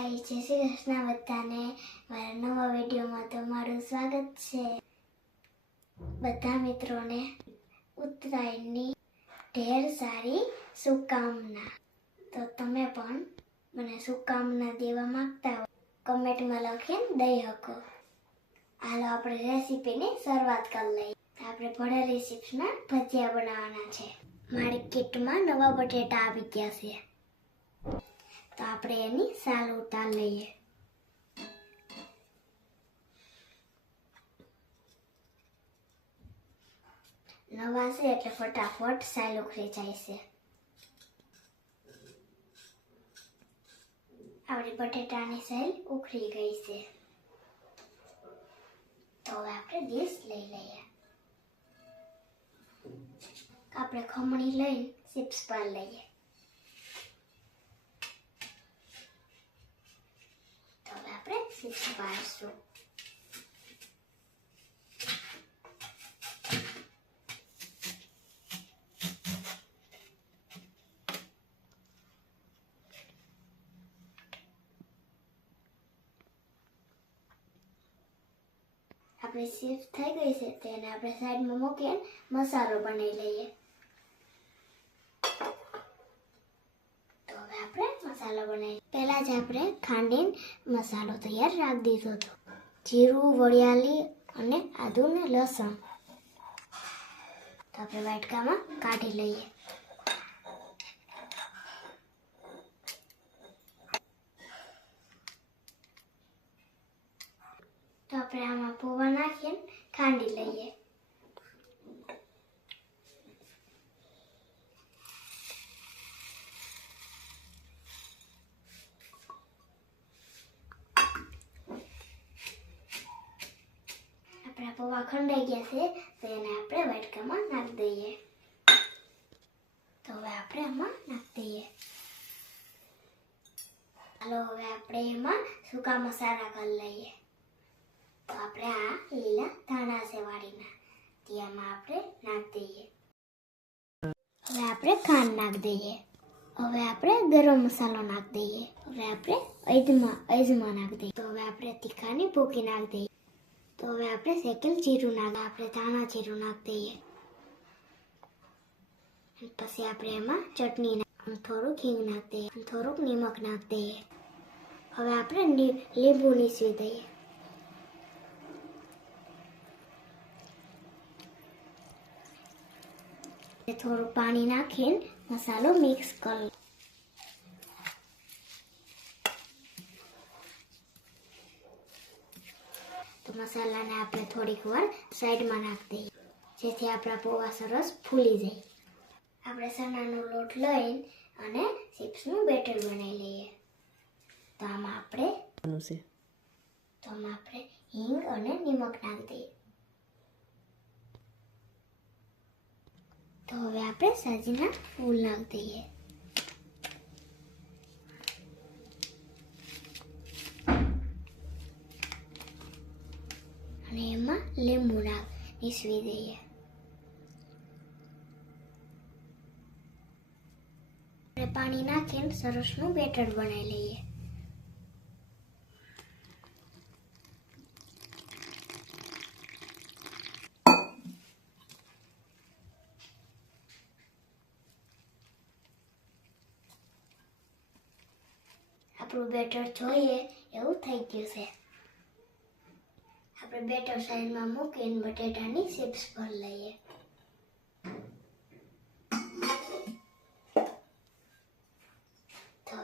હાય, જય શ્રી કૃષ્ણ બધાને. મારા નવા વિડીયોમાં તમારું સ્વાગત છે. બધા મિત્રોને ઉત્તરાયણની ઢેર સારી શુભકામના. તો તમે પણ મને શુભકામના દેવા માંગતા હો કમેન્ટમાં લખીને દઈ શકો. હાલો આપણે રેસીપીની શરૂઆત કરી લઈએ. આપણે ભરેલી ચિપ્સના ભજીયા બનાવવાના છે. મારી કિટમાં નવા બટેટા આવી ગયા છે, તો આપણે એની સાલ ઉતાર લઈએ. નવા છે એટલે ફટાફટ સાલ ઉખરી જાય છે. આપણી બટેટાની સાલ ઉખરી ગઈ છે, તો હવે આપણે ડીશ લઈ લઈએ. આપણે ખમણી લઈને ચિપ્સ પર લઈએ. તો હવે આપણે ચિપ્સ પાડીશું. આપણી ચિપ્સ થઈ ગઈ છે, તેને આપણે સાઈડમાં મૂકીને મસાલો બનાવી લઈએ. તો હવે આપણે મસાલો બનાવી. પહેલા જ આપણે ખાંડીને મસાલો તૈયાર રાખી દીધો હતો. જીરું, વરિયાળી અને આદુ ને લસણ. તો આપણે વાટકામાં કાઢી લઈએ. તો આપણે આમાં પૌવા નાખીને ખાંડી લઈએ. આપણા પૌવા ખંડાઈ ગયા છે, તો એને આપણે વાટકામાં નાખી દઈએ. તો હવે આપણે આમાં નાખી દઈએ. ચાલો હવે આપણે એમાં સૂકા મસાલા કરી લઈએ. તો આપણે આ લીલા ધાણા છે વાળીના, તેમાં આપણે નાખી દઈએ. હવે આપણે ખાંડ નાખી દઈએ. હવે આપણે ગરમ મસાલો નાખી દઈએ. હવે આપણે અજમા નાખી દઈએ. તો હવે આપણે તીખાની ભૂકી નાખી દઈએ. તો હવે આપણે શેકેલ જીરું આપણે ધાણા જીરું નાખી દઈએ. પછી આપણે એમાં ચટણી થોડુંક હિંગ નાખી દઈએ, થોડુંક નિમક નાખી દઈએ. હવે આપણે લીંબુ નીચવી દઈએ. થોડું પાણી નાખીને મસાલો મિક્સ કરી. તો મસાલાને આપણે થોડીક વાર સાઈડમાં નાખી દઈએ, જેથી આપણા પૌવા સરસ ફૂલી જાય. આપણે ચણાનો લોટ લઈને અને ચિપ્સનું બેટર બનાવી લઈએ. તો આમાં આપણે હિંગ અને નિમક નાખી દઈએ. તો હવે આપણે સજીના ફૂલ નાખી દઈએ. અને એમાં લીંબુ નીચવી દઈએ. આપણે પાણી નાખીને સરસનું બેટર બનાવી લઈએ. આપણું બેટર જોઈએ એવું થઈ ગયું છે. આપણે બેટર સાઈડમાં મૂકીને બટેટાની ચિપ્સ પર લઈએ. તો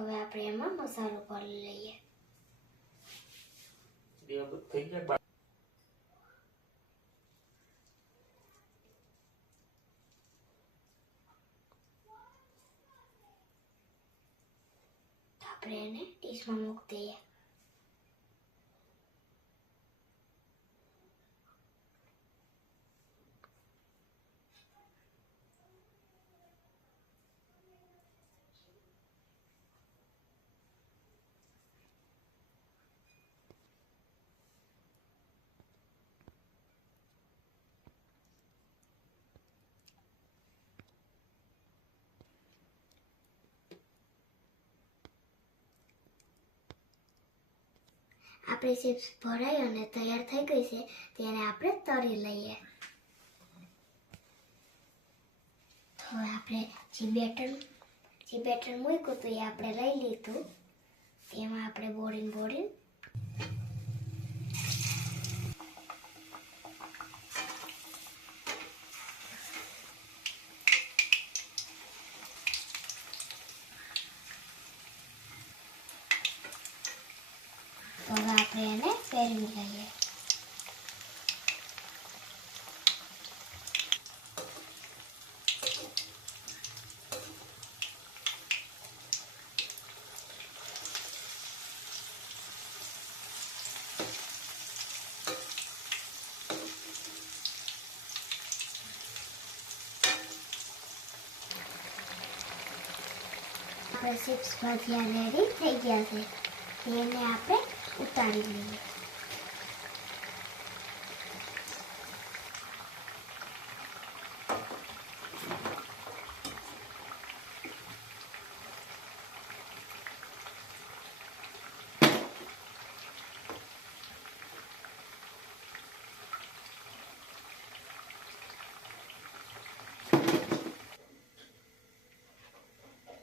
હવે આપણે એમાં મસાલો પર લઈએ. આપણે એને ડીશમાં મૂકી દઈએ. આપણી ચિપ્સ ભરાઈ અને તૈયાર થઈ ગઈ છે. તેને આપણે તળી લઈએ. તો આપણે જે બેટર મૂક્યું હતું એ આપણે લઈ લીધું. તેમાં આપણે બોળીને તો હવે આપણે એને ફેરવી લઈએ. આપણે ચિપ્સ ભજીયા રેડી થઈ ગયા છે. તેને આપણે ઉતારી લઈએ.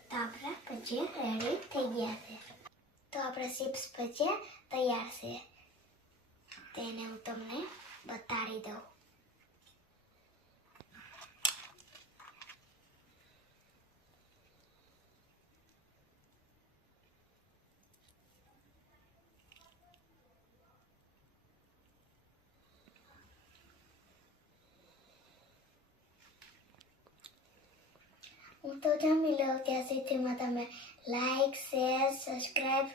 તો આપણા ભજીયા રેડી થઈ ગયા છે. તો આપણા ચિપ્સ ભજીયા તૈયાર છે. તેને હું તમને બતાડી દઉં. હું તો જમી લઉં ત્યાં સુધીમાં તમે લાઈક, શેર, સબસ્ક્રાઈબ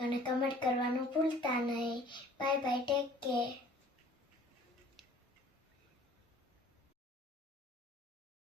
અને કમેન્ટ કરવાનું ભૂલતા નહીં. Bye bye, take care.